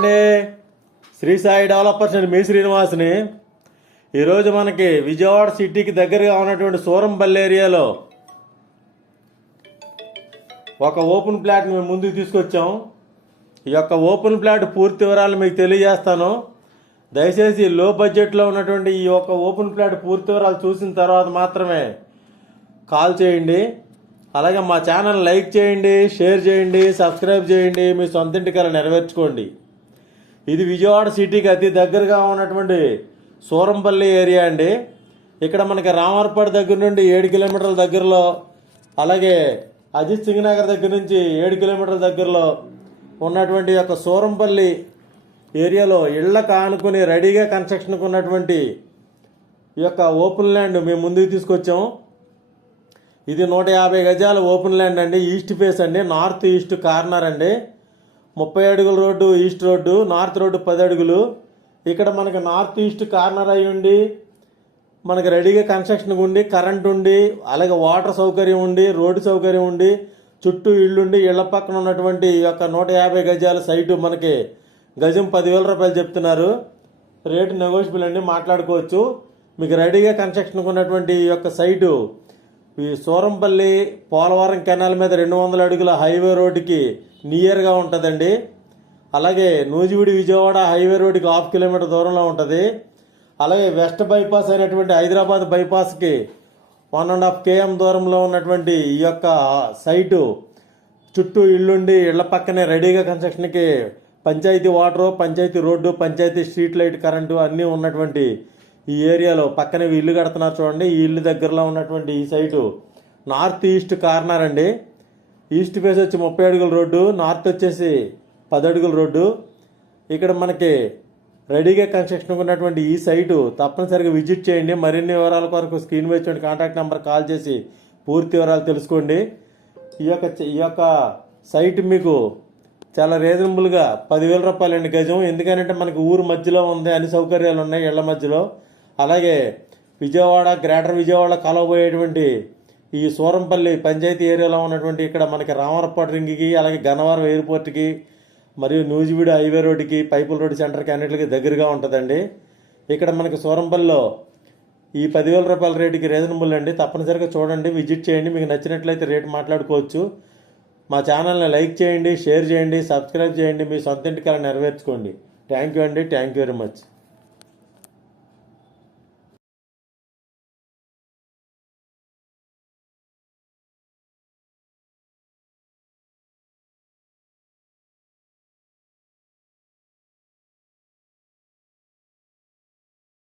అండి. శ్రీ సాయి డెవలపర్స్ అండి, మీ శ్రీనివాస్ని. ఈరోజు మనకి విజయవాడ సిటీకి దగ్గరగా ఉన్నటువంటి సూరంపల్లి ఏరియాలో ఒక ఓపెన్ ప్లాట్ మేము ముందుకు తీసుకొచ్చాం. ఈ యొక్క ఓపెన్ ప్లాట్ పూర్తి వివరాలు మీకు తెలియజేస్తాను. దయచేసి లో బడ్జెట్లో ఉన్నటువంటి ఈ యొక్క ఓపెన్ ప్లాట్ పూర్తి వివరాలు చూసిన తర్వాత మాత్రమే కాల్ చేయండి. అలాగే మా ఛానల్ లైక్ చేయండి, షేర్ చేయండి, సబ్స్క్రైబ్ చేయండి. మీ సొంత ఇంటికల నెరవేర్చుకోండి. ఇది విజయవాడ సిటీకి అతి దగ్గరగా ఉన్నటువంటి సూరంపల్లి ఏరియా అండి. ఇక్కడ మనకి రామవరపాడు దగ్గర నుండి 7 కిలోమీటర్ల దగ్గరలో, అలాగే అజిత్ సింగ్ నగర్ దగ్గర నుంచి 7 కిలోమీటర్ల దగ్గరలో ఉన్నటువంటి యొక్క సూరంపల్లి ఏరియాలో ఇళ్లకు ఆనుకుని రెడీగా కన్స్ట్రక్షన్కి ఉన్నటువంటి ఈ యొక్క ఓపెన్ ల్యాండ్ మేము ముందుకు తీసుకొచ్చాం. ఇది 150 గజాల ఓపెన్ ల్యాండ్ అండి. ఈస్ట్ ఫేస్ అండి, నార్త్ ఈస్ట్ కార్నర్ అండి. 30 అడుగుల road east road, north road 10 అడుగులు. ఇక్కడ మనకి నార్త్ ఈస్ట్ కార్నర్ అయి ఉండి మనకి రెడీగా కన్స్ట్రక్షన్ ఉండి, కరెంట్ ఉండి, అలాగే వాటర్ సౌకర్యం ఉండి, రోడ్డు సౌకర్యం ఉండి, చుట్టూ ఇళ్ళుండి, ఇళ్ల పక్కన ఉన్నటువంటి ఈ యొక్క 150 గజాల సైటు మనకి గజం 10,000 రూపాయలు చెప్తున్నారు. రేటు నెగోషియబుల్ అండి, మాట్లాడుకోవచ్చు. మీకు రెడీగా కన్స్ట్రక్షన్ ఉన్నటువంటి ఈ యొక్క సైటు ఈ సూరంపల్లి పోలవరం కెనాల్ మీద 200 అడుగుల హైవే రోడ్డుకి నియర్గా ఉంటుందండి. అలాగే నూజివీడి విజయవాడ హైవే రోడ్డుకి 1/2 కిలోమీటర్ దూరంలో ఉంటుంది. అలాగే వెస్ట్ బైపాస్ అయినటువంటి హైదరాబాద్ బైపాస్కి 1.5 km దూరంలో ఉన్నటువంటి ఈ యొక్క సైటు చుట్టూ ఇళ్ళుండి, ఇళ్ల పక్కనే రెడీగా కన్స్ట్రక్షన్కి panchayat water, panchayat road, panchayat street light, current అన్నీ ఉన్నటువంటి ఈ ఏరియాలో పక్కనే ఇల్లు కడుతున్నారు చూడండి. ఈ ఇల్లు దగ్గరలో ఉన్నటువంటి ఈ సైటు నార్త్ ఈస్ట్ కార్నర్ అండి. ఈస్ట్ ఫేస్ వచ్చి 30 అడుగుల రోడ్డు, నార్త్ వచ్చేసి 10 అడుగుల రోడ్డు. ఇక్కడ మనకి రెడీగా కన్స్ట్రక్షన్ ఉన్నటువంటి ఈ సైటు తప్పనిసరిగా విజిట్ చేయండి. మరిన్ని వివరాల కొరకు స్క్రీన్ మీద చూడండి కాంటాక్ట్ నెంబర్ కాల్ చేసి పూర్తి వివరాలు తెలుసుకోండి. ఈ యొక్క సైట్ మీకు చాలా రీజనబుల్గా 10,000 రూపాయలండి గజం. ఎందుకంటే మనకి ఊరు మధ్యలో ఉంది, అన్ని సౌకర్యాలు ఉన్నాయి ఇళ్ల మధ్యలో. అలాగే విజయవాడ, గ్రేటర్ విజయవాడ కలవబోయేటువంటి ఈ సూరంపల్లి పంచాయతీ ఏరియాలో ఉన్నటువంటి ఇక్కడ మనకి రామవరపాడు రింగ్కి, అలాగే గన్నవరం ఎయిర్పోర్ట్కి, మరియు నూజివీడు హైవే రోడ్డుకి, పైపుల్ రోడ్ సెంటర్కి అన్నిటికి దగ్గరగా ఉంటుందండి. ఇక్కడ మనకి సూరంపల్లిలో ఈ 10,000 రూపాయల రేటుకి రీజనబుల్ అండి. తప్పనిసరిగా చూడండి, విజిట్ చేయండి. మీకు నచ్చినట్లయితే రేటు మాట్లాడుకోవచ్చు. మా ఛానల్ని లైక్ చేయండి, షేర్ చేయండి, సబ్స్క్రైబ్ చేయండి. మీ సొంత ఇంటికల నెరవేర్చుకోండి. థ్యాంక్ యూ అండి. Thank you very much.